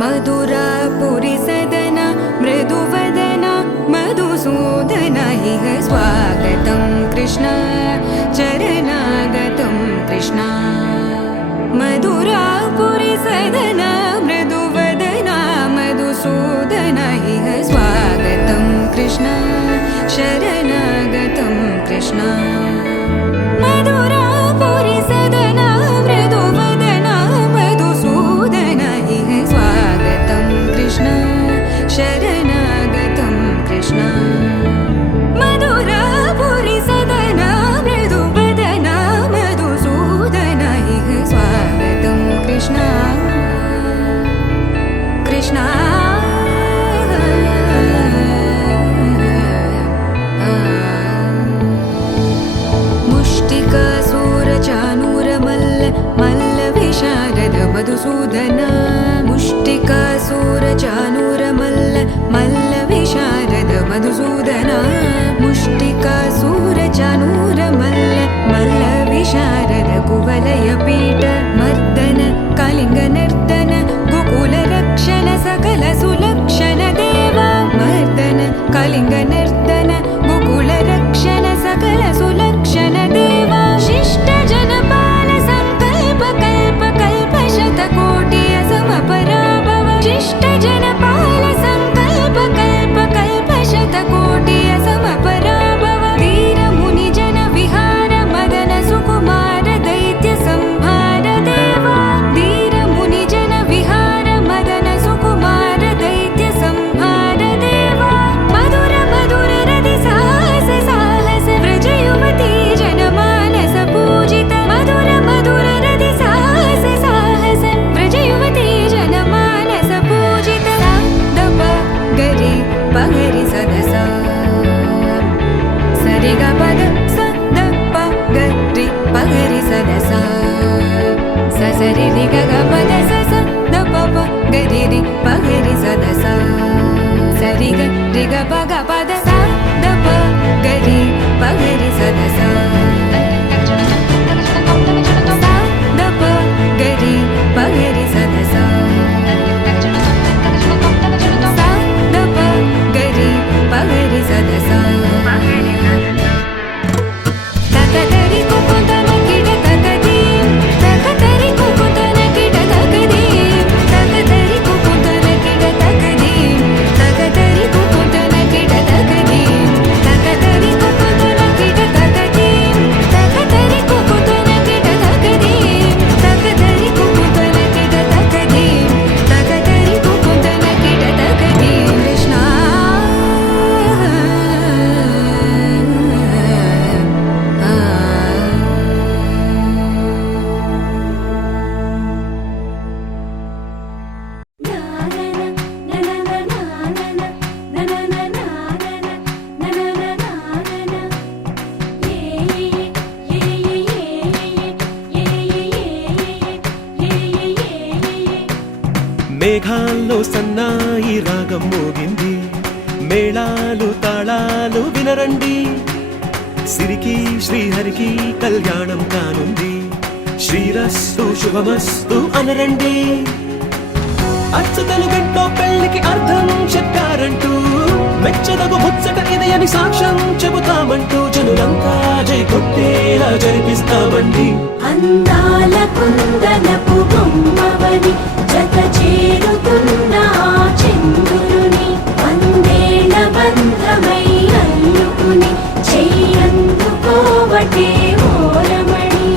मधुरापुरी सदन मृदुवदन मधुसूदन इह स्वागतं कृष्ण चरणागतं कृष्ण मधुरापुरी सदन मृदुवदन मधुसूदन इह स्वागतं कृष्ण शरणागतं कृष्ण मधुरापुरी सदन मृदुवदन मधुसूदन इह स्वागतं कृष्ण शरणागतं कृष्ण मधुरापुरी सदन मृदुवदन मधुसूदन इह स्वागतं कृष्ण कृष्ण मधुसूदन मुष्टिकासुरचाणूरमल्ल मल्लविशारद मधुसूदन मुष्टिकासुरचाणूरमल्ल मल्लविशारद कुवलयपीठ मर्दन कलिङ्गनर्दन गोकुलरक्षण सकल सुलक्षण देवा मर्दन कलिङ्गनर्दन गोकुलरक्षण सकल सुलक्षण देवा शिष्ट जनपाल संकल्प कल्प कल्प शतकोटि असमपराभव शिष्ट जनपाल संकल्प कल्प कल्प शतकोटि असमपराभव वीर मुनि जन विहार मदन सुकुमार दैत्य संहार देवा वीर मुनि जन विहार मदन सुकुमार दैत्य संहार देवा मधुर मधुर रति साहस साहस व्रज युवती जनमानस पूजित मधुर मधुर रति साहस साहस व्रज युवती जनमानस पूजित दप गरि पगरि सदसा सरि ग पद स द प गरि पगरि सदसा स सरि रि ग ग पद स स द प प गरि रि पगरि सदसा सरि ग रि ग प ग पद स द प गरि पगरि सदसा स द प गरि पगरि सदसा स द प गरि पगरि सदसा तकतरि कुकुतन किट तकति तकतरि कुकुतन किट तकति तकतरि कुकुतन किट तकति तकतरि कुकुतन किट तकति तकतरि कुकुतन किट तकति तकतरि कुकुतन किट तकति तकतरि कुकुतन किट तकति तकतरि कुकुतन किट तकति कृष्ण మేఘాల్లో సన్నాయి రాగం మోగింది మేళాలు తాళాలు వినరండి సిరికి శ్రీహరికి కళ్యాణం కానుంది శ్రీరస్తు శుభమస్తు అనరండి అచ్చతలు గంటో పెళ్లికి అర్థం చెప్పారంటూ మెచ్చదగు ముచ్చట ఇది అని సాక్ష్యం చెబుతామంటూ జనులంతా జై కొట్టేలా జరిపిస్తామండి అందాల కుందనపు బొమ్మవని జత చేరుతున్న ఆ చంద్రుని వందేళ్ల బంధమై అల్లుకుని చెయ్యందుకోవటే ఓరమణి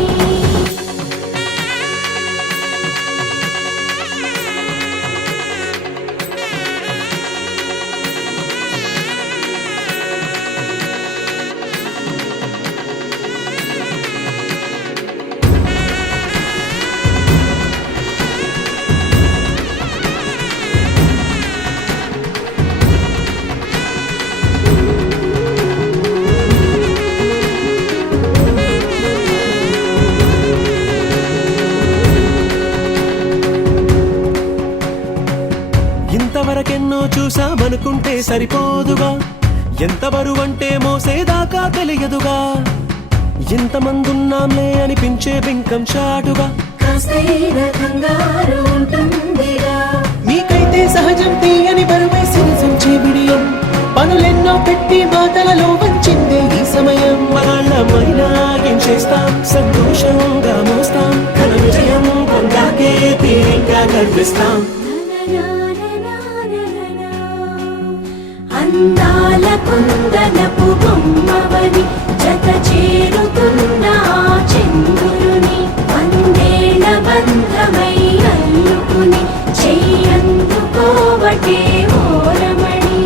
ఇంతవరకెన్నో చూసామనుకుంటే సరిపోదుగా ఎంత బరువంటే మోసేదాకా తెలియదుగా ఇంతమందున్నాంలే అనిపించే బింకం చాటుగా కాస్తైన కంగారు ఉంటుందిగా మీకై గర్విస్తాం. అందాల కుందనపు బొమ్మవని జత చేరుతున్న ఆ చంద్రుని వందేళ్ల బంధమై అల్లుకుని చెయ్యందుకోవటే ఓరమణి.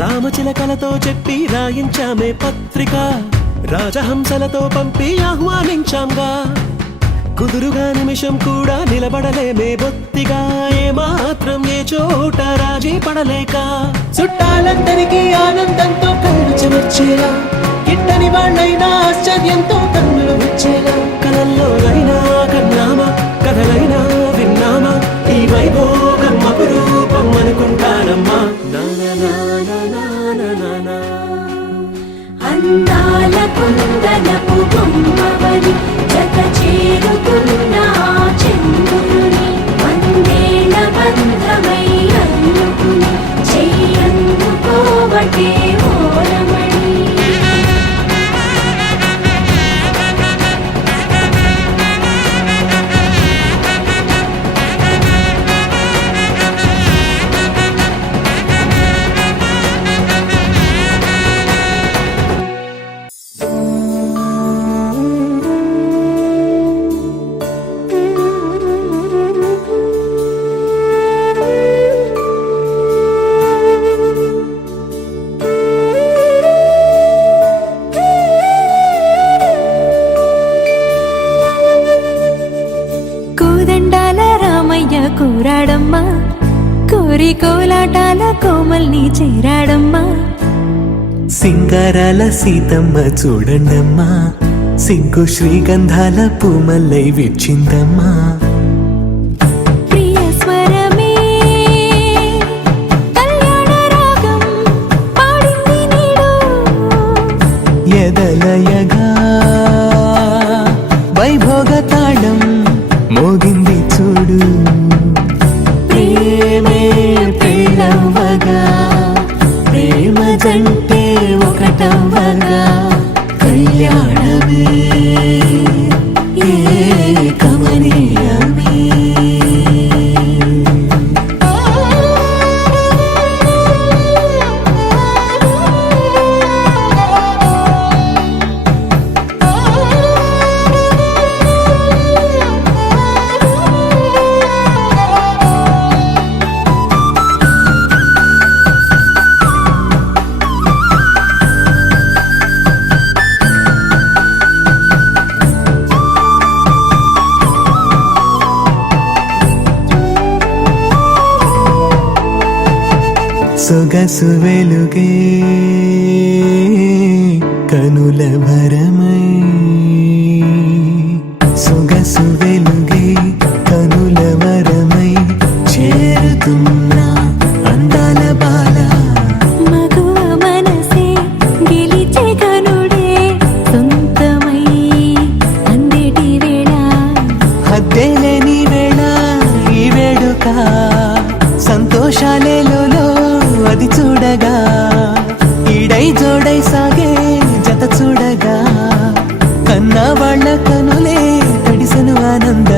రామచిలకలతో చెప్పి రాయించామే పత్రిక, రాజహంసలతో పంపి ఆహ్వానించాంగా. కుదురుగా నిమిషం కూడా నిలబడలేమే బొత్తిగా, ఏమాత్రం ఏ చోట రాజీ పడలేక. చుట్టాలందరికీ ఆనందంతో కళ్ళు చెమర్చేలా, గిట్టని వాళ్ళైనా ఆశ్చర్యంతో కన్నులు వచ్చేలా. కలల్లోనైనా కన్నామా, కథలైనా విన్నామా, ఈ వైభోగం అపురూపం అనుకుంటానమ్మా. అందాల కుందనపు బొమ్మవని జత చేరుతున్న ఆ చంద్రుని వందేళ్ల బంధమై అల్లుకుని చెయ్యందుకోవటే ఓరమణి. కోదండాల రామయ్య కూరాడమ్మా, కోరి కోలాటాల కోమల్ని చేరాడమ్మా. సింగారాల సీతమ్మ చూడండమ్మా, సింకు శ్రీగంధాల పూమల్లై విచ్చిందమ్మా. ప్రియ స్వరమే కళ్యాణ రాగం పాడింది నీడు, ఎదలయగా వైభోగ తాళం మోగింది చూడు. ప్రేమే ప్రేమవగా, ప్రేమ జంటే ఒకటవ్వగా, కళ్యాణమే కమనీయమే. సొగసు వెలుగే కనుల భరమై, సొగసు వెలుగే కనుల వరమై చేరుతున్నా అందాల బాల. మగువ మనసే గెలిచే కనుడే సొంతమై అందేటి వేళ, హద్దేలేని వేళ ఈ వేడుక, సంతోషాలేలో అది చూడగా, ఈడై జోడై సాగే జత చూడగా, కన్నా వాళ్ళ కనులే తడిసెను ఆనంద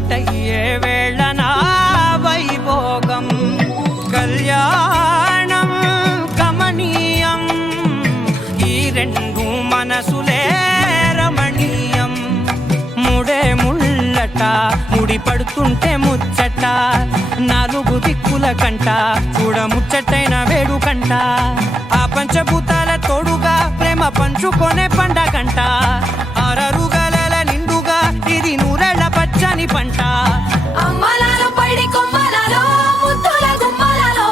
ఒక్కటయ్యే వేళ నా వైభోగం కళ్యాణం కమనీయం ఈ రెండు మనసులే రమణీయం ముడే ముళ్ళట ముడి పడుతుంటే ముచ్చట నాలుగు దిక్కుల కంట చూడ ముచ్చటైన వేడుకంట ఆ పంచభూతాల తోడుగా ప్రేమ పంచుకొనే పండగంట ఆరరుగల నిండుగా ఇది నూరెళ్ళ పచ్చని పంట అమ్మలాలో పైడి కొమ్మలలో ముద్దుల గుమ్మలలో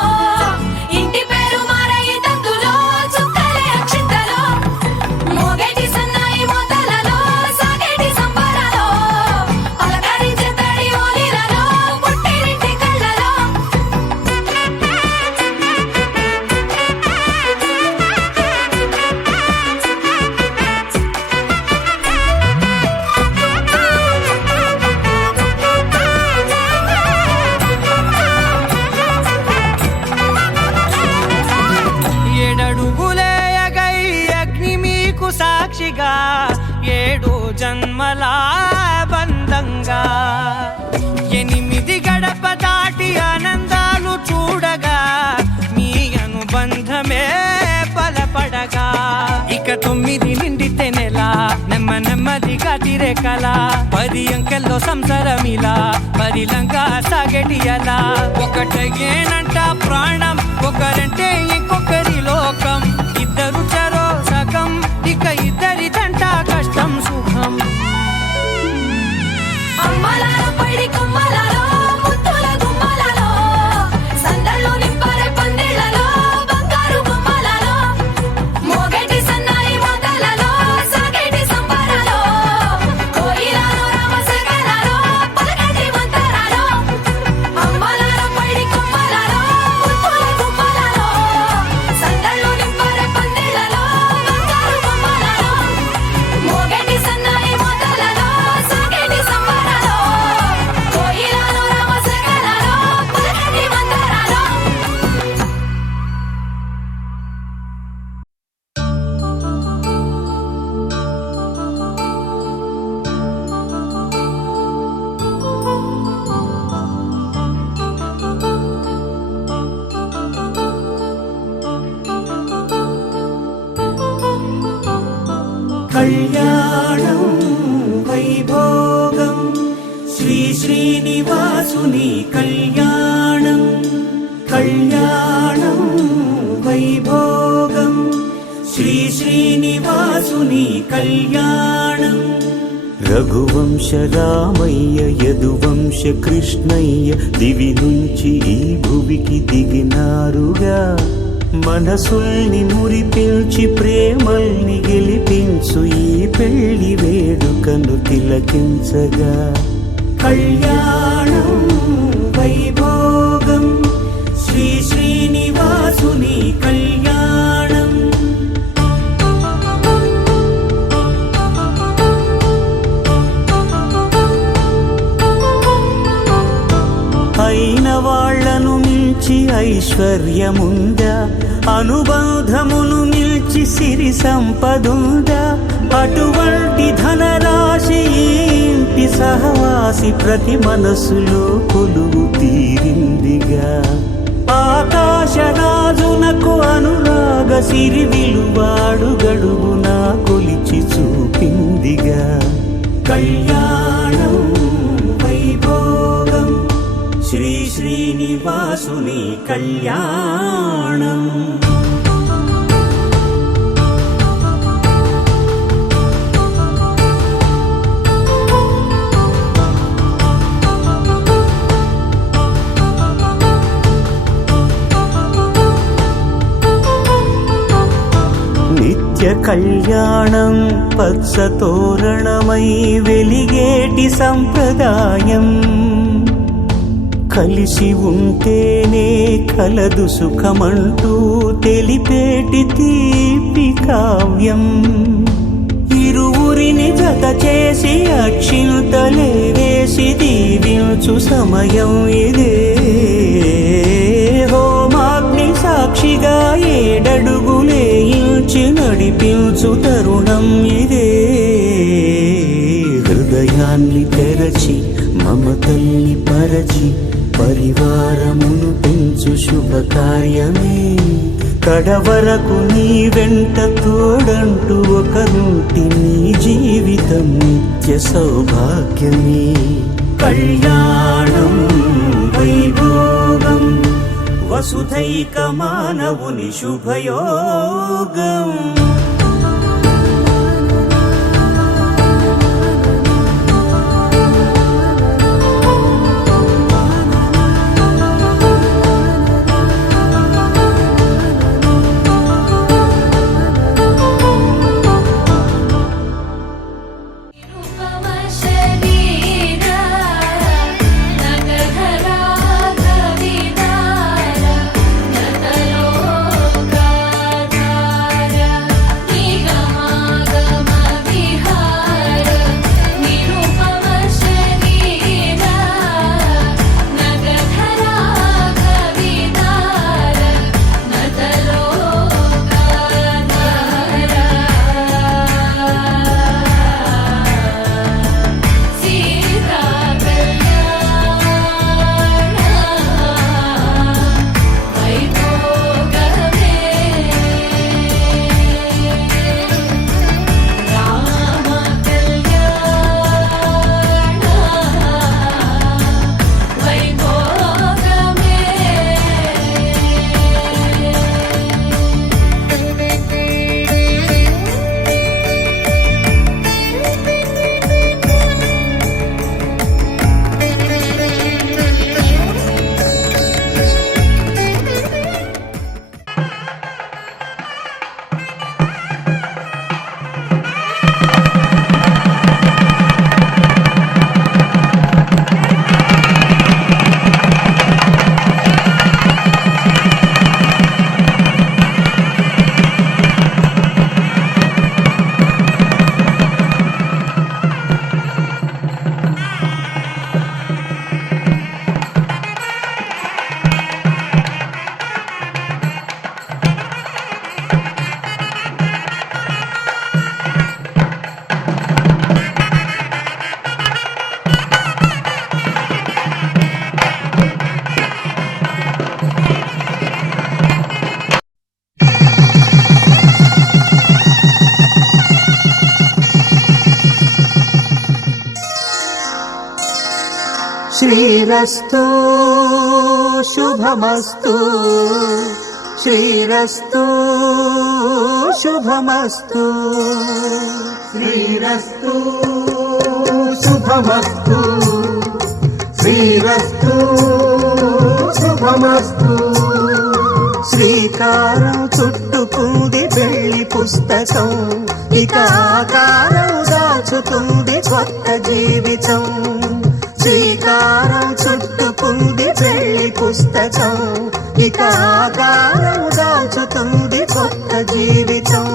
ఇంటి పేరు మారయి తందులో చుక్కలే అక్షింతలో మోగేటి సన్నాయి మోతలలో సాగేటి సంబరాలో పలకరించే తడి ఓలిలలో పుట్టినింటి కళ్ళలో ఏడడుగులేయగై అగ్ని మీకు సాక్షిగా 7 జన్మల బంధంగా 8 గడప దాటి ఆనందాలు చూడగా మీ అనుబంధమే బలపడగా ఇక 9 నిండితే నెల నెమ్మదిగా తిరే కల 10 అంకెల్లో సంసారమిలా పరిలంగా సాగటి అలా ఒకటేనంట ప్రాణం ఒకరంటే ఇంకొకరి లోకం ఇద్దరు చరో సగం ఇక ఇద్దరిదంట కష్టం సుఖం అమ్మలాలో పైడి కొమ్మలలో ముద్దుల గుమ్మలలో సందళ్ళు నింపరే పందిళ్ళలో బంగారు గుమ్మలలో మోగేటి సన్నాయి మోతలలో సాగేటి సంబరాలో కోయిలలో రామశకలలో పలకటి మంతరాలో అమ్మలాలో పైడి కొమ్మలలో ముద్దుల గుమ్మలలో సందళ్ళు నింపరే పందిళ్ళలో బంగారు గుమ్మలలో మోగేటి సన్నాయి మోతలలో సాగేటి సంబరాలో కోయిలలో రామశకలలో పలకటి మంతరాలో కళ్యాణం వైభోగం శ్రీ శ్రీనివాసుని కళ్యాణం కళ్యాణం వైభోగం శ్రీ శ్రీనివాసుని కళ్యాణం రఘువంశ రామయ్య యదువంశ కృష్ణయ్య దివి నుంచి ఈ భువికి దిగినారుగా మనసుల్ని మురిపించి ప్రేమల్ని గెలిపించు ఈ పెళ్లి వేడుకను తిలకించగా కళ్యాణం వైభోగం శ్రీ శ్రీనివాసుని కళ్యాణం అయిన వాళ్లను మించి ఐశ్వర్యముందా అనుబంధమును మిల్చి సిరి సంపదుందా అటువంటి ధనరాశి ఈ ఇంటి సహవాసి ప్రతి మనసులో కొలువు తీరిందిగా ఆకాశరాజునకు అనురాగ సిరి విలువాడు గడుగునా కొలిచి చూపిందిగా కళ్యాణం వైభోగం శ్రీ శ్రీనివాసుని కళ్యాణం నిత్య కళ్యాణం పచ్చ తోరణమై వెలిగేటి సంప్రదాయం కలిసి ఉంటేనే కలదు సుఖమంటూ తెలిపేటి తీపి కావ్యం ఇరువురిని జత చేసి అక్షింతలే వేసి దీవించు సమయం ఇదే హోమాగ్ని సాక్షిగా 7 అడుగులే ఇంచి నడిపించు తరుణం ఇదే హృదయాన్ని తెరచి మమతల్ని పరచి పరివారమును పెంచు శుభకార్యమే కడవరకు నీ వెంట తోడంటూ ఒకరుంటి నీ జీవితం నిత్య సౌభాగ్యమే కళ్యాణం వైభోగం వసుధైక మానవుని శుభయోగం శ్రీరస్తు శుభమస్తు శ్రీరస్తు శుభమస్తు శ్రీరస్తు శుభమస్తు శ్రీరస్తు శుభమస్తు శ్రీకారం చుట్టుకుంది పెళ్లి పుస్తకం ఇక ఆకారం దాచుతుంది కొత్త జీవితం శ్రీకారం చుట్టుకుంది పెళ్లి పుస్తకం ఇక ఆకారం దాచుతుంది కొత్త జీవితం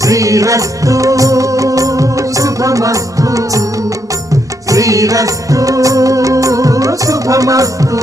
శ్రీరస్తు శుభమస్తు శ్రీరస్తు శుభమస్తు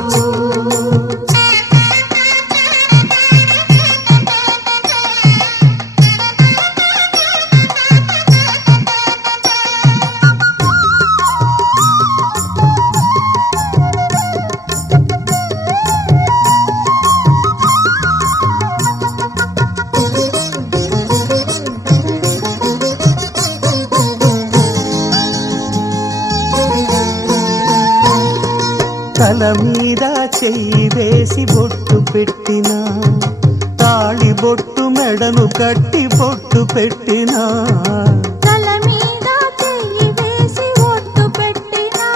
తల మీద చెయ్యి వేసి బొట్టు పెట్టినా తాళి బొట్టు మెడను కట్టి బొట్టు పెట్టినా తల మీద చెయ్యి వేసి బొట్టు పెట్టినా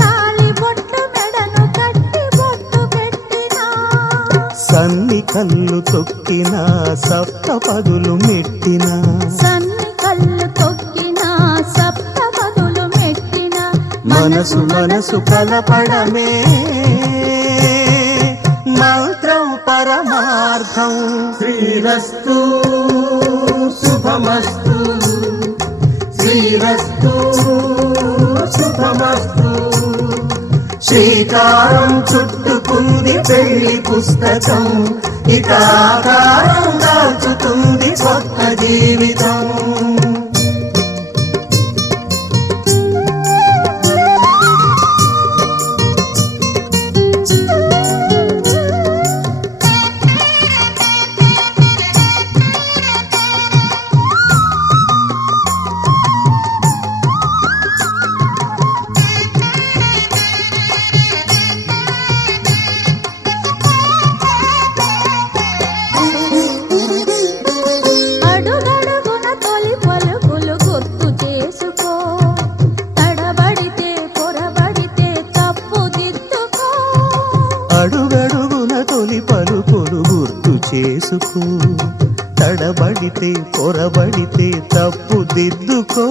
తాళి బొట్టు మెడను కట్టి బొట్టు పెట్టినా సన్ని కళ్ళు తొక్కినా సప్త పదులు మెట్టినా సన్ని కళ్ళు తొక్కినా సప్త పదులు మెట్టినా మనసు మనసు కలపడమే మంత్రం పరమార్థం శ్రీరస్తు శుభమస్తు శ్రీరస్తు శుభమస్తు శ్రీకారం చుట్టుకుంది పెళ్లి పుస్తకం ఇక ఆకారం దాల్చుతుంది కొత్త జీవితం పొరబడితే తప్పు దిద్దుకో.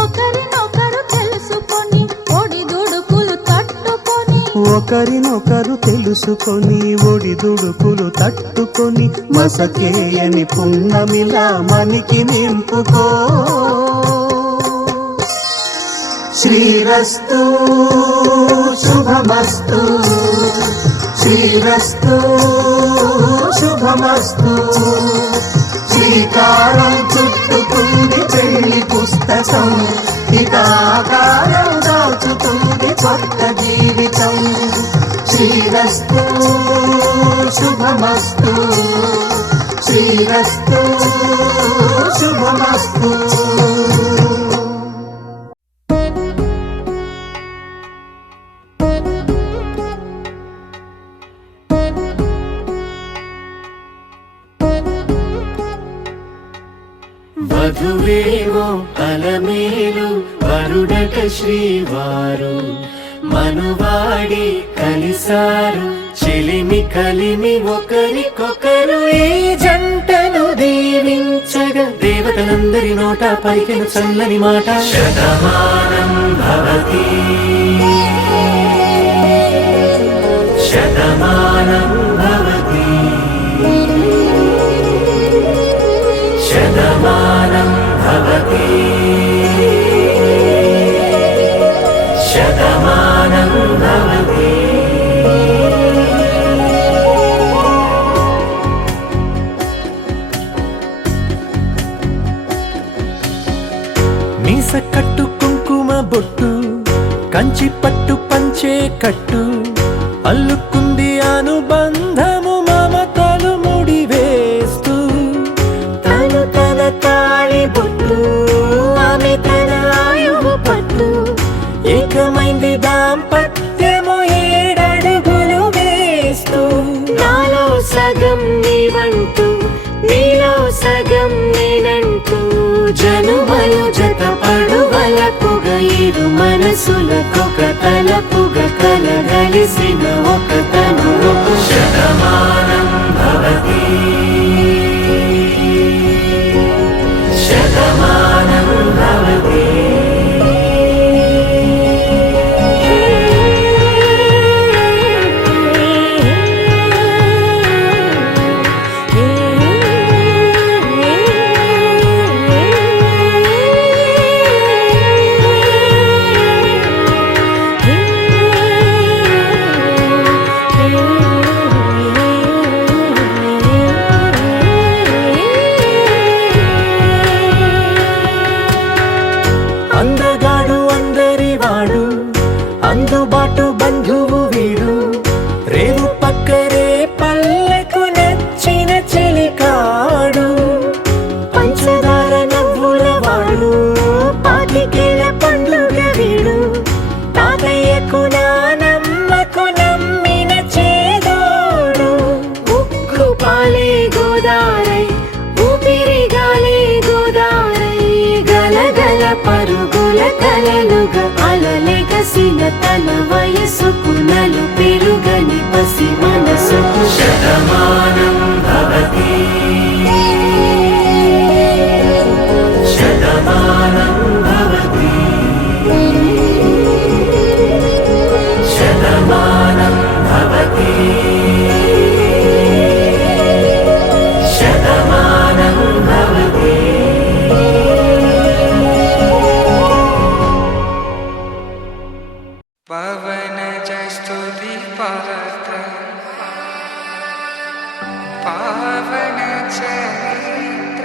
ఒకరినొకరు తెలుసుకొని ఒడిదుడుకులు తట్టుకొని ఒకరినొకరు తెలుసుకొని ఒడిదుడుకులు తట్టుకొని మసకేయని పున్నమిలా మనికి నింపుకో. శ్రీరస్తు శుభమస్తు, శ్రీరస్తు శుభమస్తు. శ్రీకారం చుట్టుకుంది పెళ్లి పుస్తకం, ఇక ఆకారం దాచుతుంది కొత్త జీవితం. శ్రీరస్తు శుభమస్తు, శ్రీరస్తు శుభమస్తు. వధువేవో అలమేలు వరుడట శ్రీవారు, మనువాడి కలిసారు చెలిమి కలిమి ఒకరికొకరు. ఈ జంటను దీవించగా దేవతలందరి నోట పలికెను చల్లని మాట. శతమానం భవతి శతమానం భవతి శతమానం భవతి శతమానం భవతి. మీస కట్టు కుంకుమ బొట్టు కంచి పట్టు పంచే కట్టు అల్లుకుంది అనుబంధము మమతలు ముడివేస్తూ. తను తన తాళి బొట్టు ఆమె తన ఆయువు పట్టు, ఏకమైంది దాంపత్యము 7 అడుగులు వేస్తూ. నాలో సగం నీవంటూ నీలో సగం నేనంటూ జనుమలు జత పడువలపుగ ఇరు మనసులకొక తలపుగ కలగలిసిన ఒక తను. శతమానం భవతి శతమానం భవతి. అందగాడు అందరివాడు అందుబాటు బంధువు వీడు, రేవు పక్కరే పల్లెకు నచ్చిన చెలికాడు. పంచదార నవ్వుల వాడు పాతికేల పండుగ వీడు, తాతయ్యకు నానమ్మకు నమ్మిన చేదోడు. ఉక్కు పాలే గోదారై ఊపిరిగాలే గోదారై గలగల పరుగుల కలలుగా అలలెగసిన తన వయసుకు నలు పెరుగని పసి మనసుకు. శతమానం భవతి శతమానం భవతి శతమానం భవతి శతమానం భవతి. పవన స్తుతి పాత్ర పావన చరిత్ర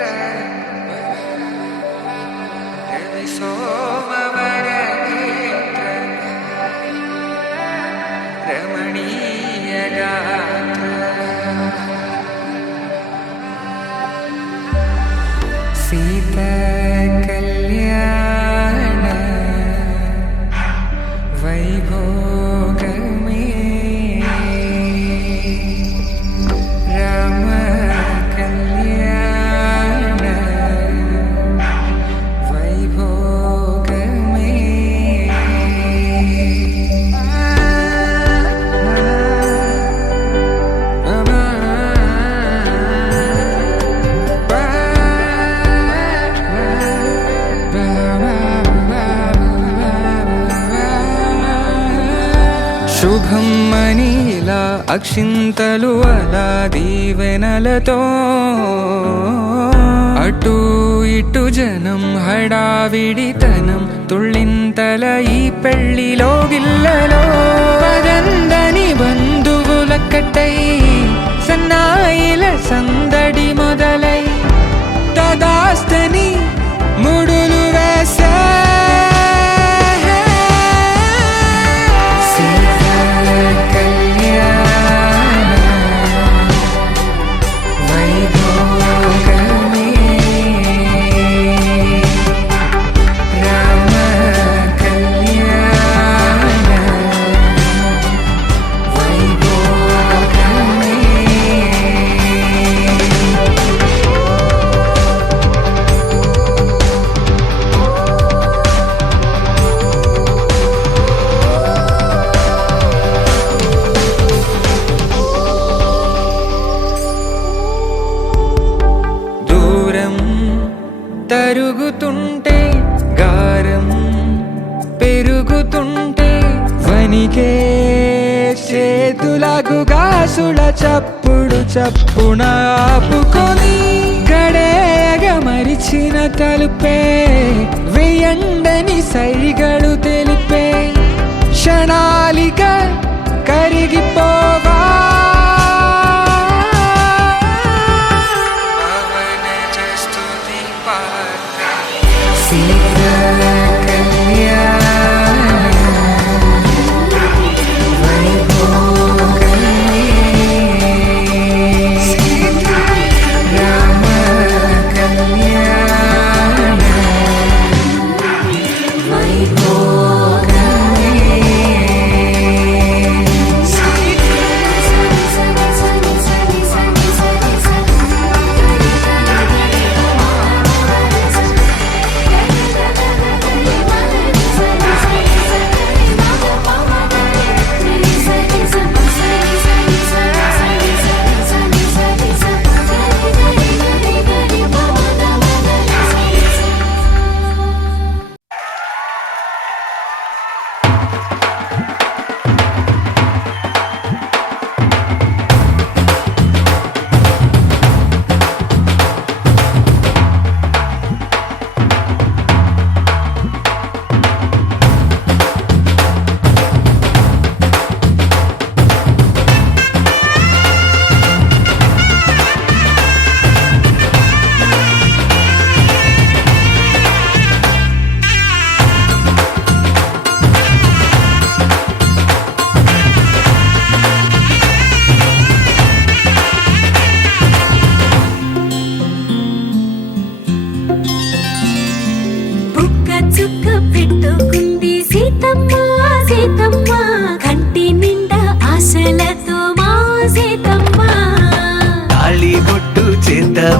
శుభం మనీలా అక్షింతలు అలా దీవెనలతో అటు ఇటు జనం హడావిడితనం తుళ్ళింతల ఈ పెళ్లిలో గిల్లలో పదందని బంధువుల కట్టై సన్నాయిల సందడి మొదలై తదాస్తని ముడులు వేసే తరుగుతుంటే గారం పెరుగుతుంటే వనికే చేతులకు గాసుల చప్పుడు చప్పున ఆపుకొని గడేగ మరిచిన తలుపే వేయండని సైగడు తెలిపే క్షణాలిక కరిగిపోవా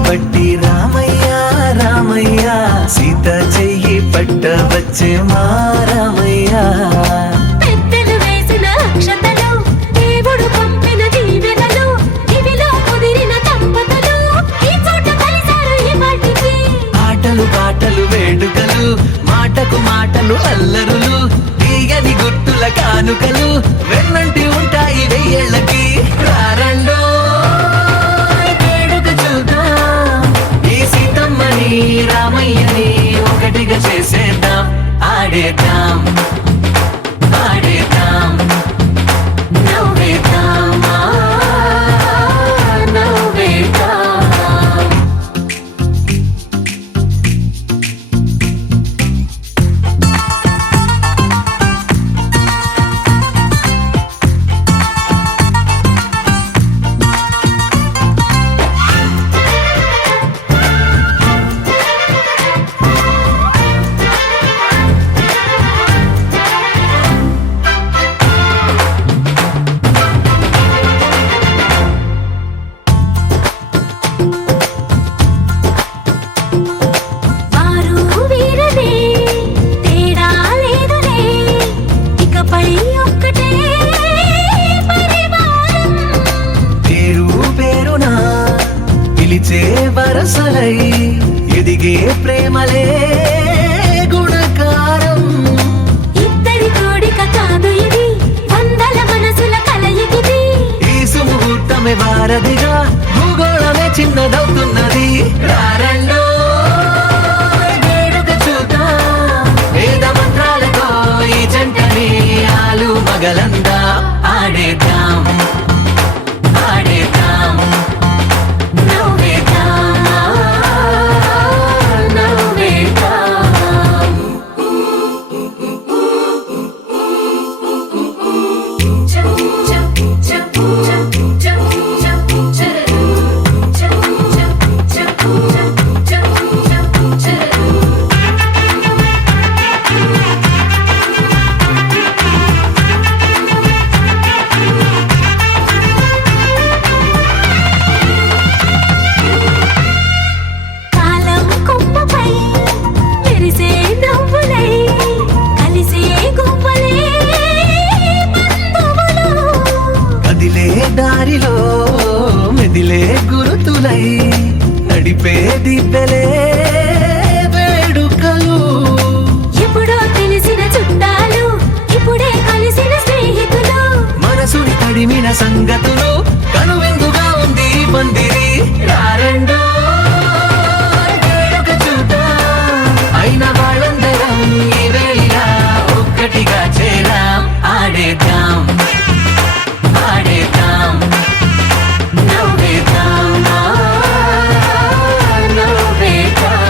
పట్టి రామయ్య రామయ్య సీత చెయ్యి పట్ట వచ్చే మా రామయ్య పెద్దలు వేసిన అక్షతలు దేవుడు పంపిన దీవెనలు ఇవిలో కుదిరిన దంపతులు ఈ చోట కలిసారు ఈ పాటికి ఆటలు పాటలు వేడుకలు మాటకు మాటలు అల్లరులు తీయని గుర్తుల కానుకలు వెన్నంటి ఉంటాయి వెయ్యేళ్ళకి రారండో రామయ్యని ఒకటిగా చేసేద్దాం ఆడేద్దాం ఆడేద్దాం నవ్వేద్దాం నవ్వేద్దాం వారధిగా భూగోళమే చిన్నదవుతున్నది. రారండో వేడుక చూద్దాం, వేద మంత్రాలతో ఈ జంటని ఆలు మగలందా ఆడేద్దాం ఆడేద్దాం నవ్వేద్దాం నవ్వేద్దాం చప్ చప్ చప్ చప్ చప్ చప్ చప్ చప్ చప్ చప్ కాలం కొమ్మపై మెరిసే నవ్వులై కలిసే గువ్వలే బంధువులు కదిలే దారిలో మెదిలే గురుతులై నడిపే దిబ్బెలే వేడుకలు. ఎప్పుడో తెలిసిన చుట్టాలు ఇప్పుడే కలిసిన స్నేహితులు మనసుని తడిమిన సంగతులు కనువిందుగా ఉంది ఈ పందిరి. రారండో వేడుక చూద్దాం, అయిన వాళ్ళందరం ఈ వేళ ఒక్కటిగా చేరాం. ఆడేద్దాం ఆడేద్దాం నవ్వేద్దాం నవ్వేద్దాం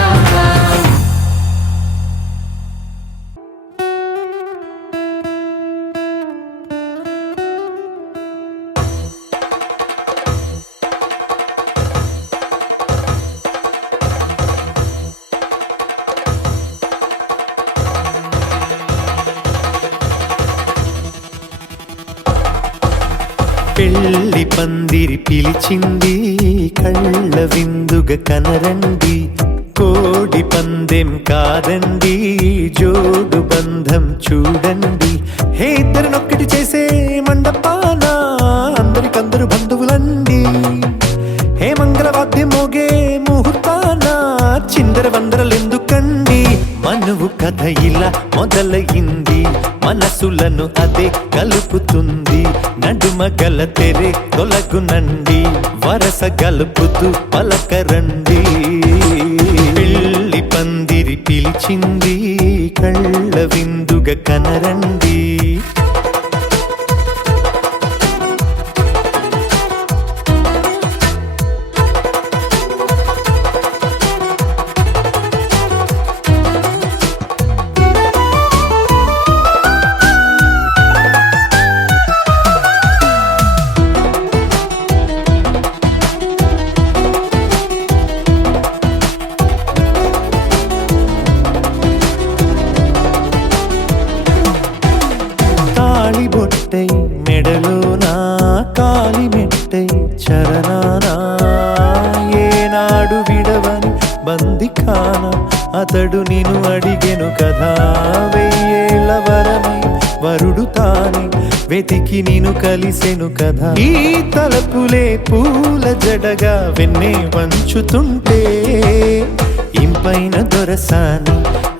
పెళ్లి పందిరి పిలిచింది, కళ్ళ విందుగా కనరండి. కోడి పందెం కాదండి, జోడు బంధం చూడండి. హే ఇద్దరినొక్కటి చేసే మండపాన అందరికందరు బంధువులండి. హే మంగళవాద్యం మోగే ముహూర్తాన చిందర వందరలెందుకండి. మనువు కథ ఇలా మొదలయింది, మనసులను అదే కలుపుతుంది. నడుమ గల తెరే తొలగునండి, వరస గలుపుతూ పలకరండి. పెళ్లి పందిరి పిలిచింది, కళ్ళ విందుగా కనరండి. బొట్టై మెడలోనా కాలి మెట్టై చరణానా ఏనాడు విడవని బందిఖాన అతడు నిన్ను అడిగెను కదా. వెయ్యేళ్ళ వరమై వరుడు తానే వెతికి నిన్ను కలిసెను కదా. ఈ తలపులే పూల జడగా వెన్నే వంచుతుంటే ఇంపైన దొరసాని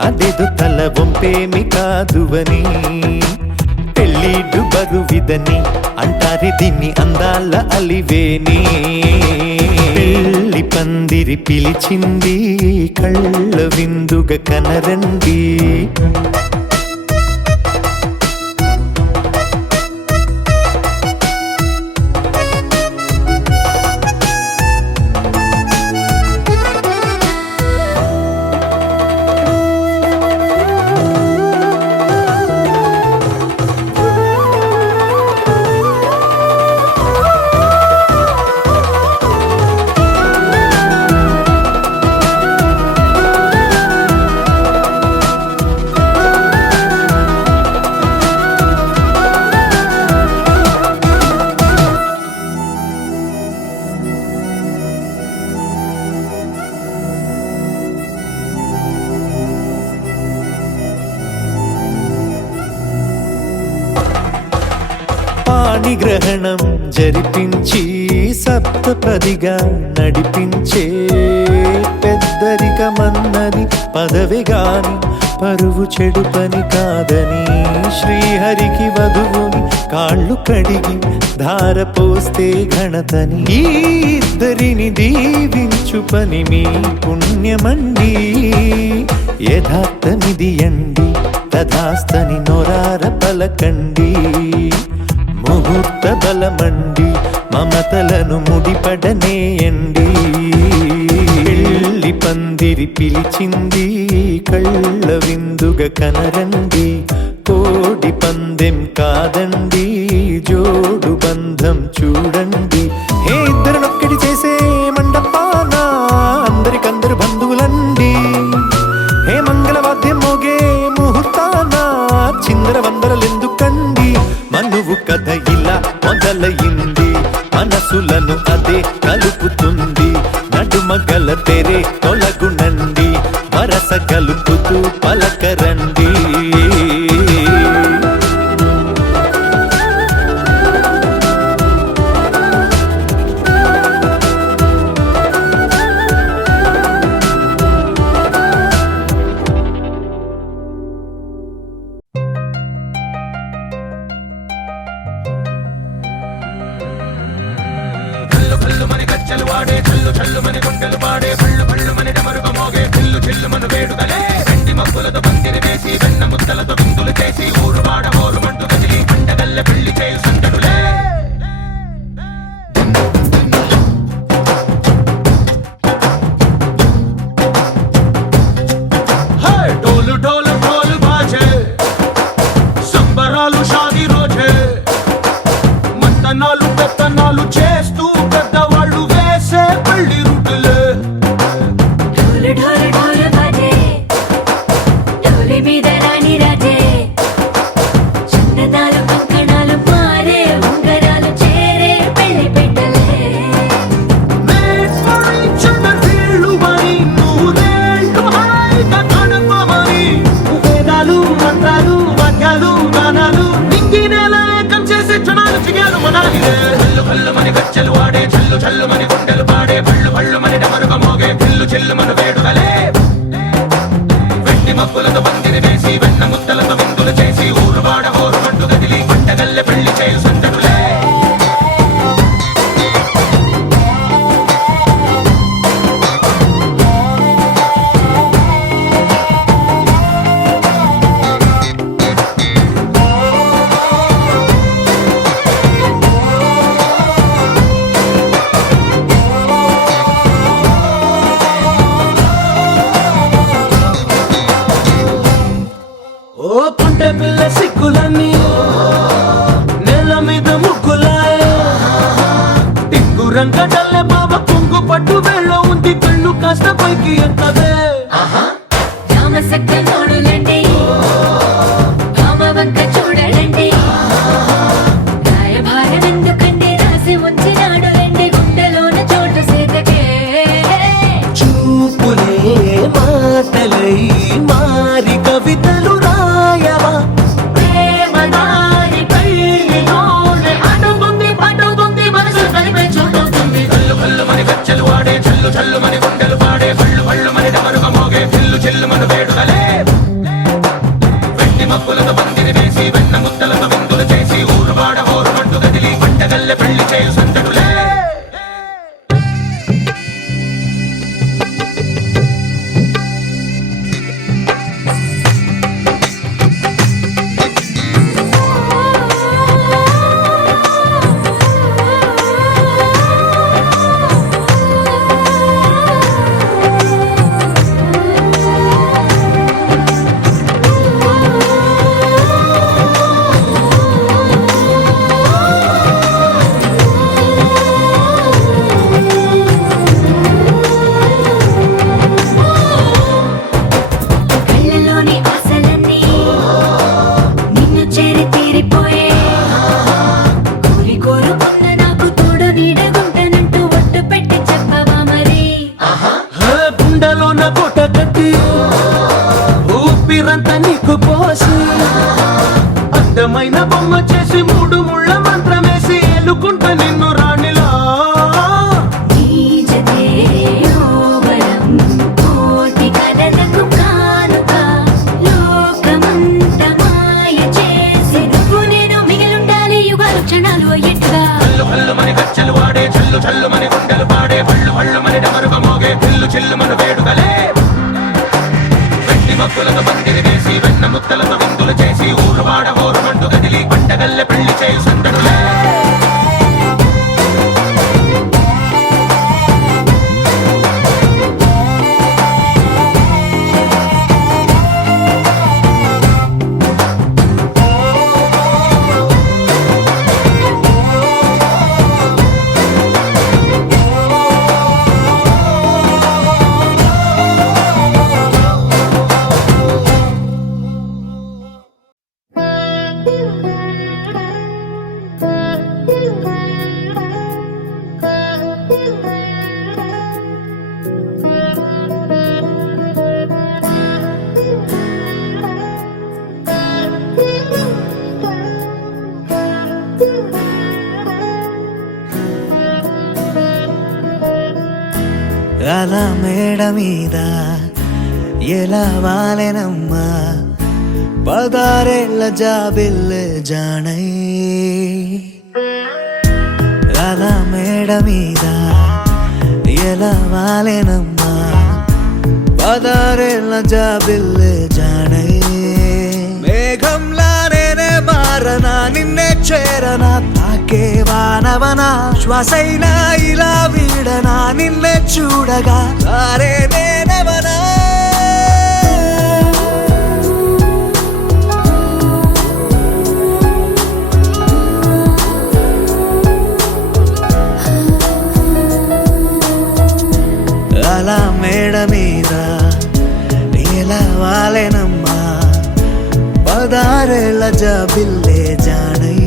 అదేదో తల వంపేమి కాదువని. పెళ్ళిడు బరువిదని అంటారే దీన్ని అందాల అలివేని. పెళ్లి పందిరి పిలిచింది, కళ్ళ విందుగా కనరండి. పాణిగ్రహణం జరిపించి సప్తపదిగా నడిపించే పెద్దరికమన్నది పదవి గాని పరువు చెడు పని కాదని శ్రీహరికి వధువుని కాళ్ళు కడిగి ధార పోస్తే ఘనతని ఈ ఇద్దరిని దీవించు పని మీ పుణ్యమండి యథార్థమిది అండి తథాస్తని నొరార పలకండి ముహూర్త బలమండి మమతలను ముడిపడనేయండి పెళ్లి పందిరి పిలిచింది కళ్ళ విందుగా కనరండి కోడి పందెం కాదండి జోడు బంధం చూడండి ఏ ఇద్దరినొక్కటి చేసే మండపాన అందరికందరు బంధువులండి హే మంగళవాద్యం మోగే ముహూర్తాన చిందర వందరలెందుకండి మనువు కథ ఇలా మొదలయింది మనసులను అదే కలుపుతుంది నడుమగల తెరే తొలగునండి వరస కలుపుతూ పలకరండి డోలు డోలు డోలు బాజే సంబరాలు షాదీ రోజే మంతనాలు పెత్తనాలు చేస్తూ పెద్దవాళ్ళు వేసే పెళ్లి రుటులే ढोल ढोल ढोल बाजे ढोली మీద రాణి రాజే చందనాలు కంకణాలు మారే ఉంగరాలు చేరే పెళ్లి పెట్టలే వేదాలు మంత్రాలు వాద్యాలు గానాలు నింగినేల ఏకం చేసే క్షణాలు చిగాలు మనాలిలే కల్లు కల్లు మని గచ్చలు వాడే చల్లు చల్లు మని గుండెలు పాడే పళ్ళు పళ్ళు మని డమరుగ మోగే పిల్లు చిల్లు మను వేడుకలే వెండి మబ్బులతో పందిరి వేసి వెన్న ముద్దలతో విందులు చేసి ఊరు వాడ హోరు మంటు గదిలి పంటగల్లె పెళ్లి చేయు సందడులే ఓ పుంటె పిల్ల సిక్కులన్నీ నెల మీద ముగ్గులాయ టింగు రంగడల్లె బాబ కుంగు పట్టు వేళ్ళ ఉంది కళ్ళు కాస్త పైకి ఎక్కదే రామ సక్క నోడులండి రామ వంక చూడడండి రాయభారం ఎందుకండి రాసి ఉంచినాడు రండి గుండెలోన చోటు సేతకే చూపులే మాటలై మారి కవితలు రాయవా ప్రేమదారి పెళ్లిలోనే అడుగుంది పట్టుకుంది మనసు కలిపే చూడుతుంది కల్లు కల్లు మని గచ్చలు వాడే చల్లు చల్లు మని గుండెలు పాడే పళ్ళు పళ్ళు మని డమరుగ మోగే పిల్లు చిల్లు మను వేడుకలే వెండి మబ్బులతో పందిరి వేసి వెన్న ముద్దలతో విందులు చేసి ఊరు వాడ హోరు మంటు గదిలి పంటగల్లె పెళ్లి చేయు సందడులే కళ్ళలోని ఆశలన్నీ నిన్ను చేరి తీరిపోయే కోరి కోరుకున్న నాకు తోడు నీడగుంటనంటూ ఒట్టు పెట్టి చెప్పవా మరి గుండెలోన కోట కట్టి ఊపిరంతా నీకు పోసి అందమైన బొమ్మ చేసి మూడు ముళ్ళ మంత్రమేసి ఎలుకుంట నిన్ను రాణిలా నీ జతే యోవరం కోటి కలలకు కానుక లో అలా మేడ మీద ఎలా వాలెనమ్మా పదారేళ్ళ జాబిల్లే జానై అలా మేడ మీద ఎలా వాలెనమ్మా పదారేళ్ళ జాబిల్లే జానై మేఘంలా నేనే మారనా నిన్నే చేరనా తాకే వానవనా శ్వాసైనా ఇలా వీడనా నిన్నే చూడగా తారే నేనవనా అలా మేడ మీద ఎలా వాలెనమ్మా పదారేళ్ళ జాబిల్లే జానై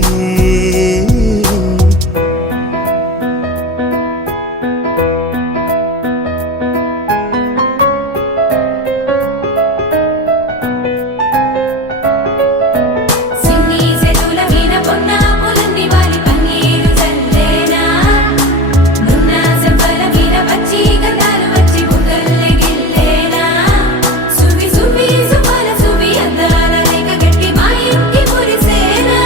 సిన్ని సెతుల మీద పొన్నాపులన్నీ వాలి పన్నీరు చల్లేనా నున్న సంబల మీద వచ్చి గంధాలు వచ్చి బుగ్గల్ని గిల్లేనా సువి సువి సుమల సువి అందాల రేఖ గట్టి మా ఇంటి మురిసేనా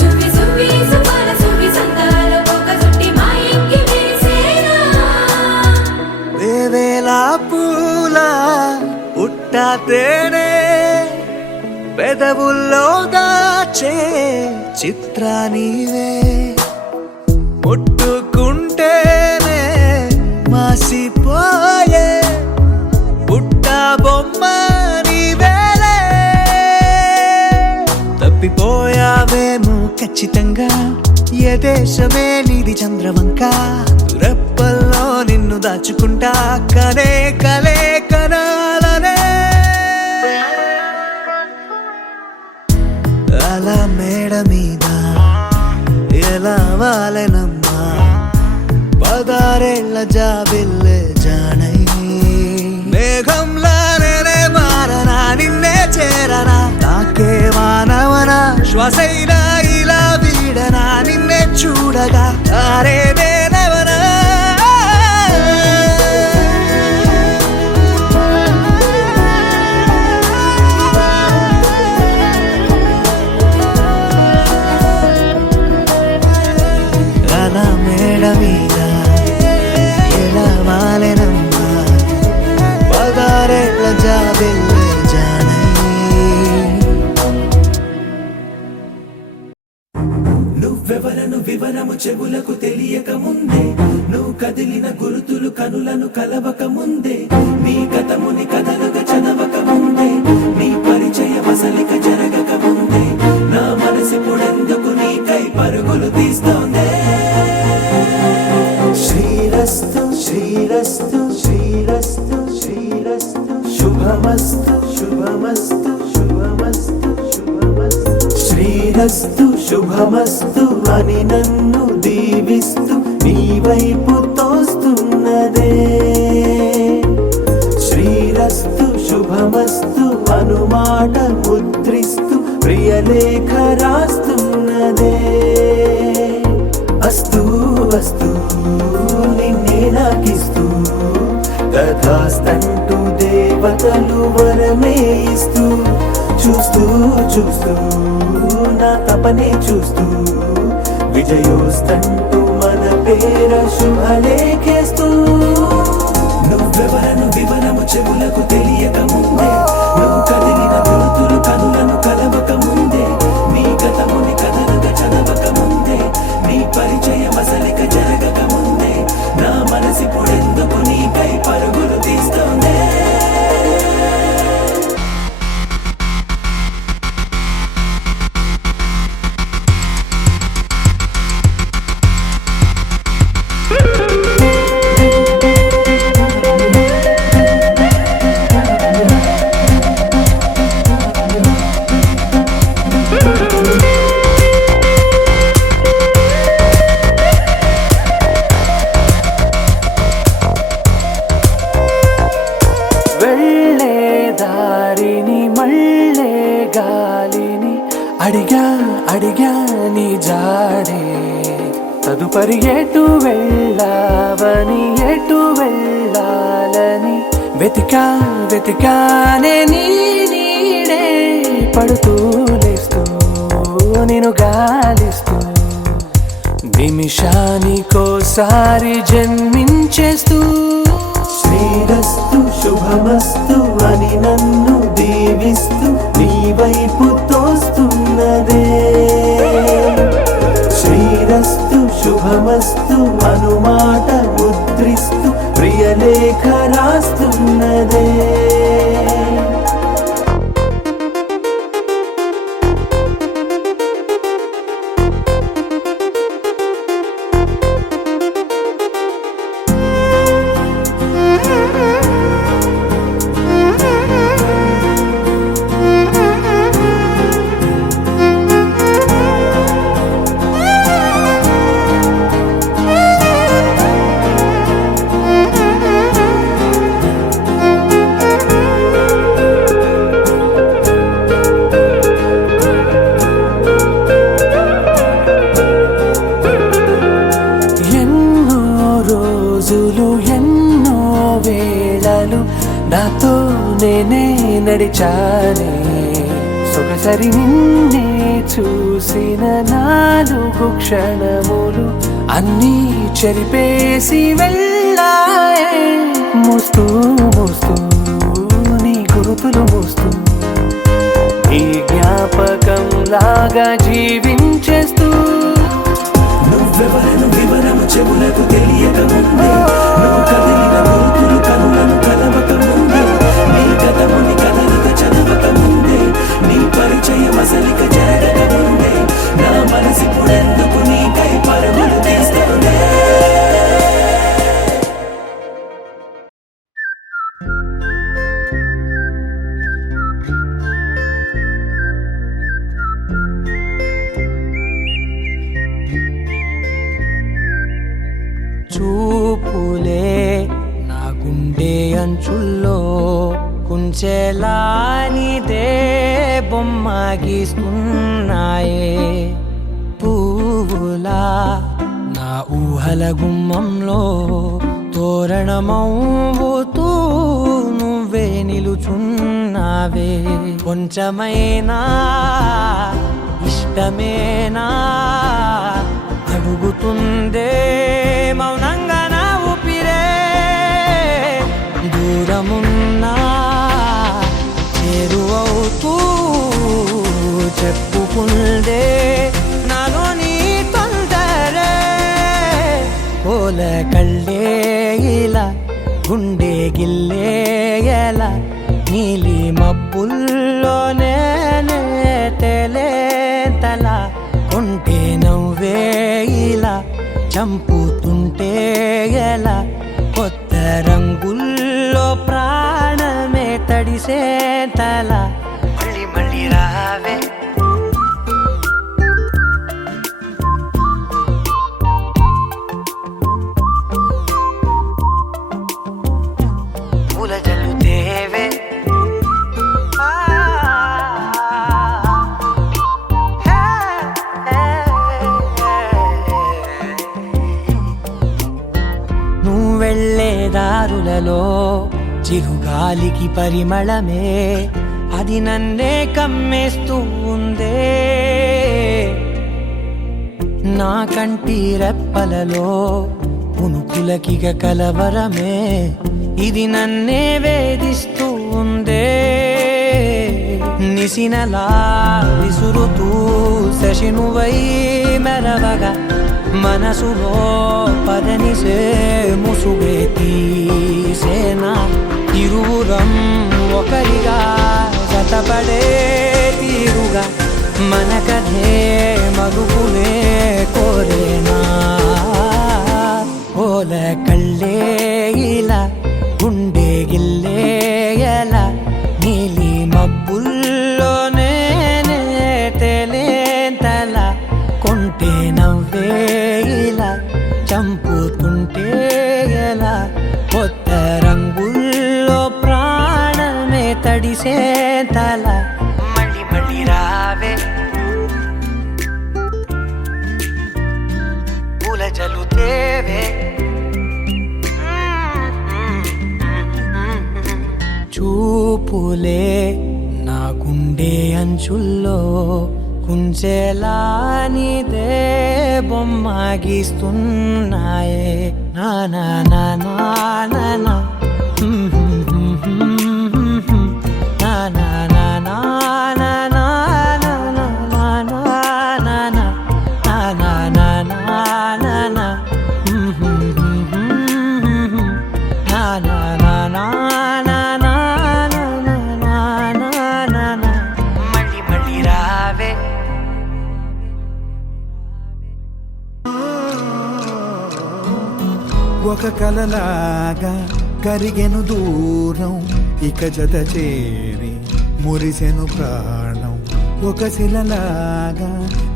సువి సువి సుమల సువి సందాల ఒక చుట్టి మా ఇంటి విరిసేనా వేవేల పూల పుట్టాతేనే పెదవుల్లో దాచే చిత్ర నీవే ముట్టుకుంటేనే మాసిపోయే పుట్ట బొమ్మ నీవేలే తప్పిపోయావేమో ఖచ్చితంగా ఏ దేశమే నీది చంద్రవంక రెప్పల్లో నిన్ను దాచుకుంటా కనే కలే కనాలనే అలా మేడ మీద ఎలా వాలెనమ్మా పదారేళ్ళ జాబిల్లే జానై మేఘంలా నేనే మారనా నిన్నే చేరనా తాకే వానవనా శ్వాసైనా ఇలా వీడనా నిన్నే చూడగా తారే నేనవనా అలా మేడ మీద ఎలా వాలెనమ్మా పదారేళ్ళ జాబిల్లే జానై నువ్వెవరను వివరము చెవులకు తెలియక ముందే నువ్వు కదిలిన గురుతులు కనులను కలవక ముందే నీ గతముని కథలుగా చదవక ముందే నీ పరిచయ వసలిక జరగక ముందే నా మనసిప్పుడెందుకు నీకై పరుగులు తీస్తోందే శ్రీరస్తు శ్రీరస్తు శ్రీరస్తు శ్రీరస్తు శుభమస్తు శుభమస్తు శుభమస్తు శుభమస్తు శ్రీరస్తు శుభమస్తు అని నన్ను దీవిస్తూ నీ వైపు తోస్తున్నదే శ్రీరస్తు శుభమస్తు అనుమాట ముద్రిస్తూ ప్రియలేఖ రాస్తున్నదే అస్తు అస్తు నిన్నే నాకిస్తూ తథాస్తంటూ దేవతలు వరమే ఇస్తూ చూస్తూ చూస్తూ నా తపనే చూస్తూ విజయోస్తంటూ మన పేర శుభలేఖేస్తూ నువ్వెవరను వివరము చెవులకు తెలియక ముందే నువ్వు కదిలిన గురుతులు కనులను కలవక ముందే నీ గతముని కథలుగా చదవక ముందే నీ పరిచయ మసలిక జరగక ముందే నా మనసిప్పుడెందుకు నీకై పరుగులు తీస్తోందే అడిగా అడిగా నీ జాడే తదుపరి ఎటు వెళ్ళావని ఎటు వెళ్ళాలని వెతికానే నీ నీడే పడుతూ లేస్తూ నేను గాలిస్తూ నిమిషానికోసారి జన్మించేస్తూ శ్రీరస్తు శుభమస్తు అని నన్ను దీవిస్తూ నీ వైపు తోస్తున్నదే శ్రీరస్తు శుభమస్తు అనుమాట ముద్రిస్తూ ప్రియలేఖ రాస్తున్నదే ఎన్నో వేళలు నాతో నేనే నడిచానే సొగసరి నిన్నే చూసిన 4 క్షణములు అన్నీ చెరిపేసి వెళ్ళాయే మోస్తూ మోస్తూ నీ గురుతులు మోస్తూ ఈ జ్ఞాపకం లాగా జీవించేస్తూ నువ్వెవరను వివరము చెవులకు తెలియక ముందే నువ్వు కదిలిన గుర్తులు కనులను కలవక ముందే నీ గతముని కదలిక చదవక ముందే నీ పరిచయం అసలిక జరగక ముందే నా మనసిప్పుడెందుకు నీకై పరుగులు తీస్తుందే చూపులే నా గుండె అంచుల్లో కుంచెలానిదే బొమ్మ గీస్తున్నాయే పువ్వులా నా ఊహల గుమ్మంలో తోరణమవుతూ నువ్వే నిలుచున్నావే కొంచెమైనా ఇష్టమేనా అడుగుతుందే మౌనంగా నా ఊపిరే దూరమున్నా చేరువవుతూ చెప్పుకుందే నాలో నీ తొందరే కోల కళ్ళే ఇలా గుండె గిల్లే ఎలా నీలి మబ్బుల్లోనే తల కొంటే నవ్వే ఇలా చంపుతుంటే ఎలా కొత్త రంగుల్లో ప్రాణమే తడిసే తల మళ్ళీ మళ్ళీ రావే పూల జల్లుతేవే వెళ్ళే దారులలో చిరుగాలికి పరిమళమే అది నన్నే కమ్మేస్తూ ఉందే నా కంటి రెప్పలలో పునుకులకిగ కలవరమే ఇది నన్నే వేధిస్తూ ఉందే నిసినలా విసురుతూ శశినువై మెరవగా మనసులో పదనిసే ముసుగే తీసేనా ఇరువురం ఒకరిగా జతపడే తీరుగా మన కథే మలుపులే కోరేనా ఓల కళ్ళే ఇలా గుండె గిల్లే ఎలా నీలి మబ్బుల్లోనే తేలేంతల కొంటే నవ్వే ఇలా చంపుతుంటే ఎలా కొత్త రంగుల్లో ప్రాణమే తడిసే తల మళ్ళీ మళ్ళీ రావే అంచుల్లో కుంచెలా నీదే బొమ్మ గీస్తున్నాయే నా నా నా నా నా నా నా నా నా నా నా నా నా నా నా మళ్ళీ మళ్ళీ రావే ఒక కలలాగా కరిగెను దూరం ఇక జత చేరి మురిసెను ప్రాణం ఒక శిలలాగా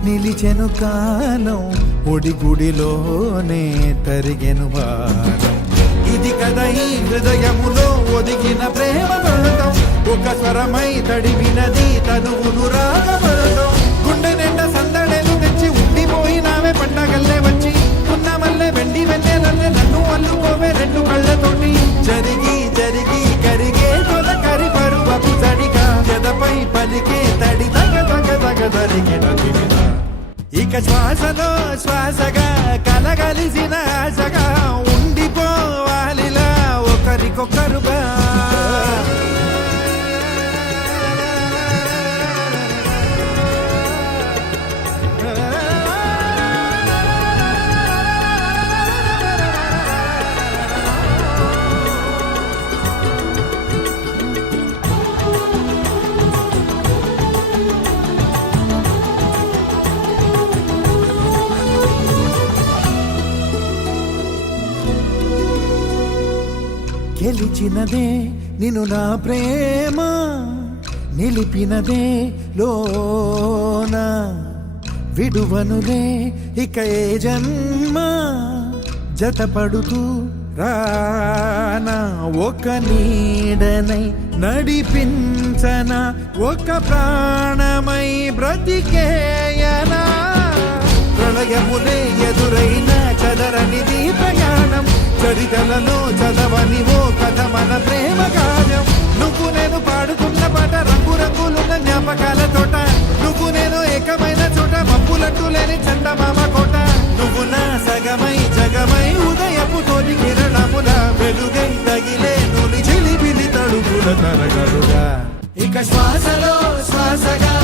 నిలిచెను కాలం ఒడిగుడిలోనే తరిగెను వారం ఇది కదా ఈ హృదయములో ఒదిగిన ప్రేమ పర్వతం ఒక స్వరమై తడివినది తనువును రాగపడతం గుండె నిండా సందడేలు తెచ్చి ఉండిపోయినావే పండగల్లే వచ్చి ఉన్న మల్లె వెండి వెన్నెలల్లే నన్ను అల్లుకోవే రెండు కళ్ళతోటి జరిగి జరిగి కరిగే తొలకరి పరువపు తడిగా ఎదపై పలికే తడి తగ తగ తగ తరిగిన తిమిర ఇక శ్వాసలో శ్వాసగా కలగలిసిన ఆశగా ఉండిపోవాలిలా ఒకరికొకరుగా గెలిచినదే నిన్ను నా ప్రేమ నిలిపినదే లోన విడువనులే ఇక ఏ జన్మ జతపడుతూ రానా ఒక నీడనై నడిపించన ఒక ప్రాణమై బ్రతికేయనా ప్రళయములే ఎదురైన చదరనిది ప్రయాణం చరితలలో చదవని ఓ కథ మన ప్రేమ కార్యం నువ్వు నేను పాడుతున్న పాట రంగు రంగులున్న జ్ఞాపకాల తోట నువ్వు నేను ఏకమైన చోట మప్పులట్టు లేని చందమామ కోట నువ్వు నా సగమై జగమై ఉదయపు తోటి కిరణముల వెలుగై తగిలే నులి చిలిపిలి తడుపుల తరగడుగా ఇక శ్వాసలో శ్వాసగా